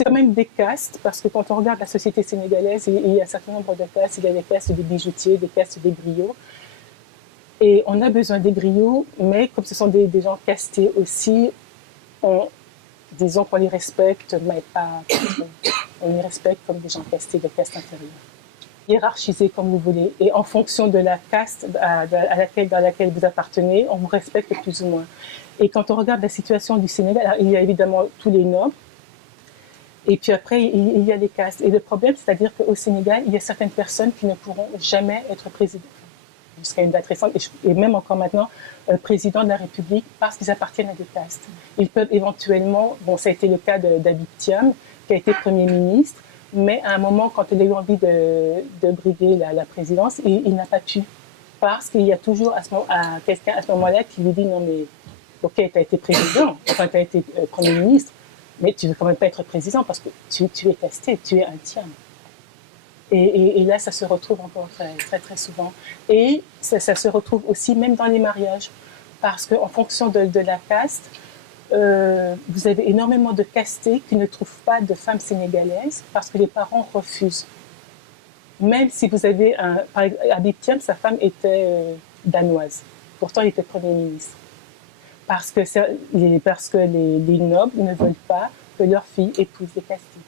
c'est quand même des castes, parce que quand on regarde la société sénégalaise, il y a un certain nombre de castes. Il y a des castes des bijoutiers, des castes des griots. Et on a besoin des griots, mais comme ce sont des gens castés aussi, disons qu'on les respecte, mais pas trop. On les respecte comme des gens castés de caste inférieure. Hiérarchisés comme vous voulez. Et en fonction de la caste dans laquelle vous appartenez, on vous respecte plus ou moins. Et quand on regarde la situation du Sénégal, alors, il y a évidemment tous les nobles, et puis après, il y a les castes. Et le problème, c'est-à-dire qu'au Sénégal, il y a certaines personnes qui ne pourront jamais être président, jusqu'à une date récente, et même encore maintenant, président de la République, parce qu'ils appartiennent à des castes. Ils peuvent éventuellement, bon, ça a été le cas d'Habib Thiam, qui a été Premier ministre, mais à un moment, quand il a eu envie de briguer la présidence, il n'a pas pu. Parce qu'il y a toujours quelqu'un à ce moment-là qui lui dit non, mais ok, tu as été président, enfin, tu as été Premier ministre, mais tu ne veux quand même pas être président parce que tu es casté, tu es un Thiam. Et là, ça se retrouve encore très, très, très souvent. Et ça se retrouve aussi même dans les mariages. Parce qu'en fonction de la caste, vous avez énormément de castés qui ne trouvent pas de femmes sénégalaises parce que les parents refusent. Même si vous avez par exemple, Habib Thiam, sa femme était danoise. Pourtant, il était Premier ministre. Parce que les nobles ne veulent pas que leur fille épouse des castés.